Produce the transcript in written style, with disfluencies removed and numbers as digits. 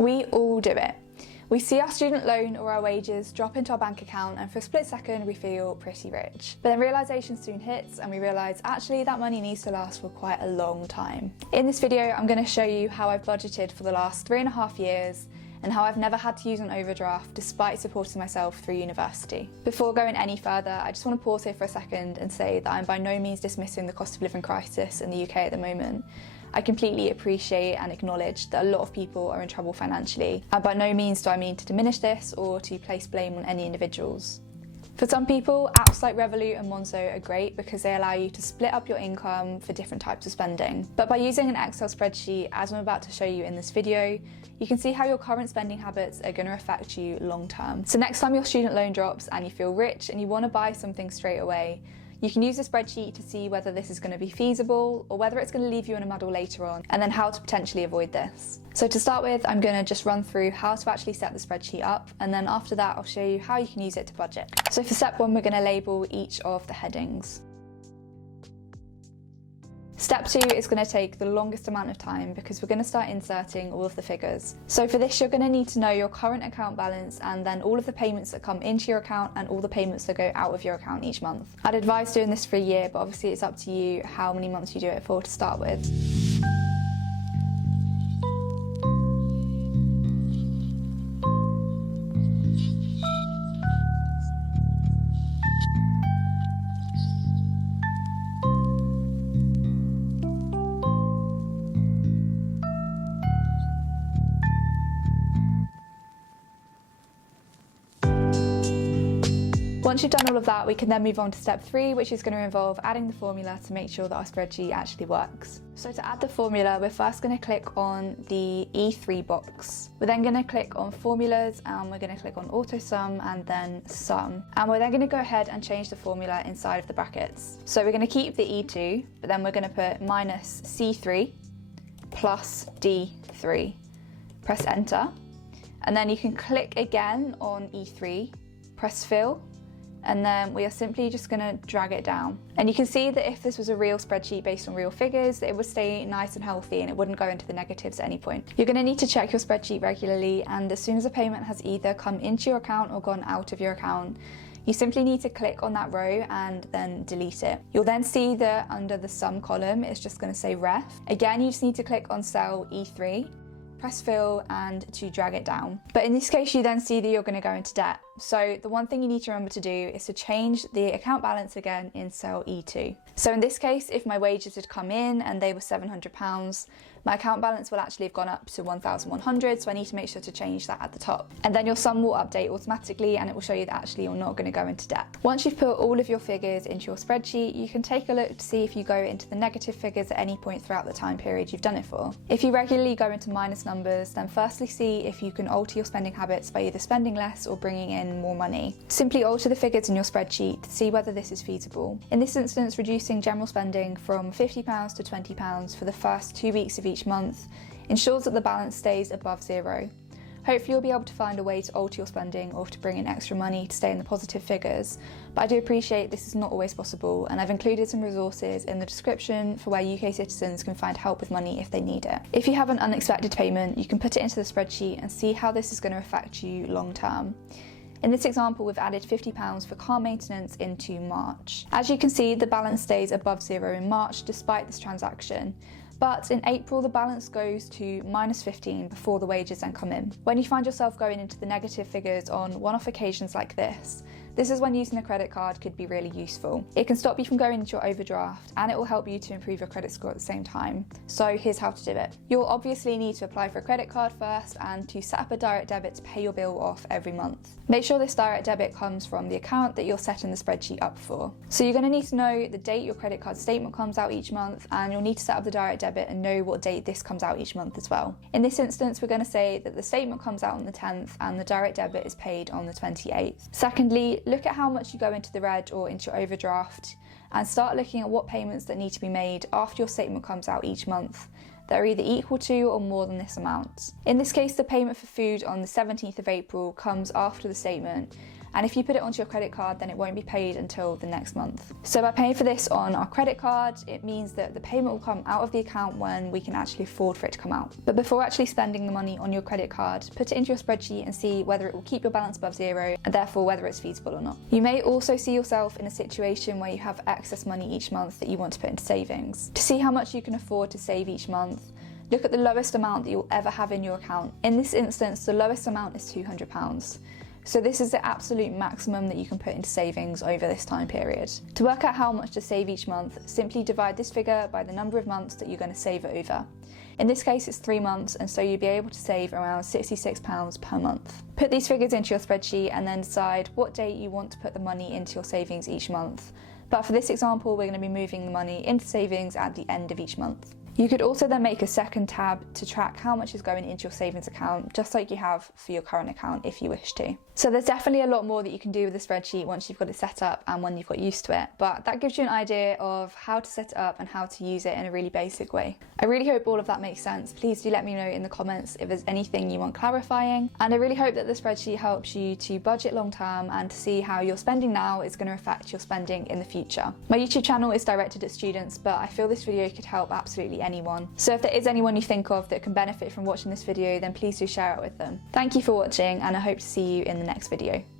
We all do it. We see our student loan or our wages drop into our bank account and for a split second we feel pretty rich. But then realisation soon hits and we realise actually that money needs to last for quite a long time. In this video I'm going to show you how I've budgeted for the last 3.5 years and how I've never had to use an overdraft despite supporting myself through university. Before going any further, I just want to pause here for a second and say that I'm by no means dismissing the cost of living crisis in the UK at the moment. I completely appreciate and acknowledge that a lot of people are in trouble financially, and by no means do I mean to diminish this or to place blame on any individuals. For some people, apps like Revolut and Monzo are great because they allow you to split up your income for different types of spending. But by using an Excel spreadsheet, as I'm about to show you in this video, you can see how your current spending habits are going to affect you long term. So next time your student loan drops and you feel rich and you want to buy something straight away, you can use a spreadsheet to see whether this is going to be feasible or whether it's going to leave you in a muddle later on, and then how to potentially avoid this. So to start with, I'm going to just run through how to actually set the spreadsheet up, and then after that I'll show you how you can use it to budget. So for step 1, we're going to label each of the headings. Step 2 is going to take the longest amount of time because we're going to start inserting all of the figures. So for this, you're going to need to know your current account balance and then all of the payments that come into your account and all the payments that go out of your account each month. I'd advise doing this for a year, but obviously it's up to you how many months you do it for to start with. Once you've done all of that, we can then move on to step 3, which is going to involve adding the formula to make sure that our spreadsheet actually works. So to add the formula, we're first going to click on the E3 box. We're then going to click on formulas and we're going to click on auto sum and then sum. And we're then going to go ahead and change the formula inside of the brackets. So we're going to keep the E2, but then we're going to put minus C3 plus D3. Press enter. And then you can click again on E3, press fill, and then we are simply just going to drag it down. And you can see that if this was a real spreadsheet based on real figures, it would stay nice and healthy and it wouldn't go into the negatives at any point. You're going to need to check your spreadsheet regularly, and as soon as a payment has either come into your account or gone out of your account, you simply need to click on that row and then delete it. You'll then see that under the sum column, it's just going to say ref. Again, you just need to click on cell E3, press fill and to drag it down. But in this case, you then see that you're going to go into debt. So the one thing you need to remember to do is to change the account balance again in cell E2. So in this case, if my wages had come in and they were £700, my account balance will actually have gone up to 1,100, so I need to make sure to change that at the top. And then your sum will update automatically and it will show you that actually you're not going to go into debt. Once you've put all of your figures into your spreadsheet, you can take a look to see if you go into the negative figures at any point throughout the time period you've done it for. If you regularly go into minus numbers, then firstly see if you can alter your spending habits by either spending less or bringing in more money. Simply alter the figures in your spreadsheet to see whether this is feasible. In this instance, reducing general spending from £50 to £20 for the first 2 weeks of each month ensures that the balance stays above zero. Hopefully you'll be able to find a way to alter your spending or to bring in extra money to stay in the positive figures, but I do appreciate this is not always possible, and I've included some resources in the description for where UK citizens can find help with money if they need it. If you have an unexpected payment, you can put it into the spreadsheet and see how this is going to affect you long term. In this example, we've added £50 for car maintenance into March. As you can see, the balance stays above zero in March despite this transaction. But in April, the balance goes to minus 15 before the wages then come in. When you find yourself going into the negative figures on one-off occasions like this is when using a credit card could be really useful. It can stop you from going into your overdraft and it will help you to improve your credit score at the same time. So here's how to do it. You'll obviously need to apply for a credit card first and to set up a direct debit to pay your bill off every month. Make sure this direct debit comes from the account that you're setting the spreadsheet up for. So you're going to need to know the date your credit card statement comes out each month, and you'll need to set up the direct debit and know what date this comes out each month as well. In this instance, we're going to say that the statement comes out on the 10th and the direct debit is paid on the 28th. Secondly, look at how much you go into the red or into your overdraft and start looking at what payments that need to be made after your statement comes out each month that are either equal to or more than this amount. In this case, the payment for food on the 17th of April comes after the statement, and if you put it onto your credit card, then it won't be paid until the next month. So by paying for this on our credit card, it means that the payment will come out of the account when we can actually afford for it to come out. But before actually spending the money on your credit card, put it into your spreadsheet and see whether it will keep your balance above zero, and therefore whether it's feasible or not. You may also see yourself in a situation where you have excess money each month that you want to put into savings. To see how much you can afford to save each month, look at the lowest amount that you'll ever have in your account. In this instance, the lowest amount is £200. So this is the absolute maximum that you can put into savings over this time period. To work out how much to save each month, simply divide this figure by the number of months that you're going to save it over. In this case, it's 3 months, and so you'll be able to save around £66 per month. Put these figures into your spreadsheet and then decide what date you want to put the money into your savings each month. But for this example, we're going to be moving the money into savings at the end of each month. You could also then make a second tab to track how much is going into your savings account, just like you have for your current account if you wish to. So there's definitely a lot more that you can do with the spreadsheet once you've got it set up and when you've got used to it, but that gives you an idea of how to set it up and how to use it in a really basic way. I really hope all of that makes sense. Please do let me know in the comments if there's anything you want clarifying, and I really hope that the spreadsheet helps you to budget long term and to see how your spending now is going to affect your spending in the future. My YouTube channel is directed at students, but I feel this video could help absolutely anyone. So if there is anyone you think of that can benefit from watching this video, then please do share it with them. Thank you for watching, and I hope to see you in the next video.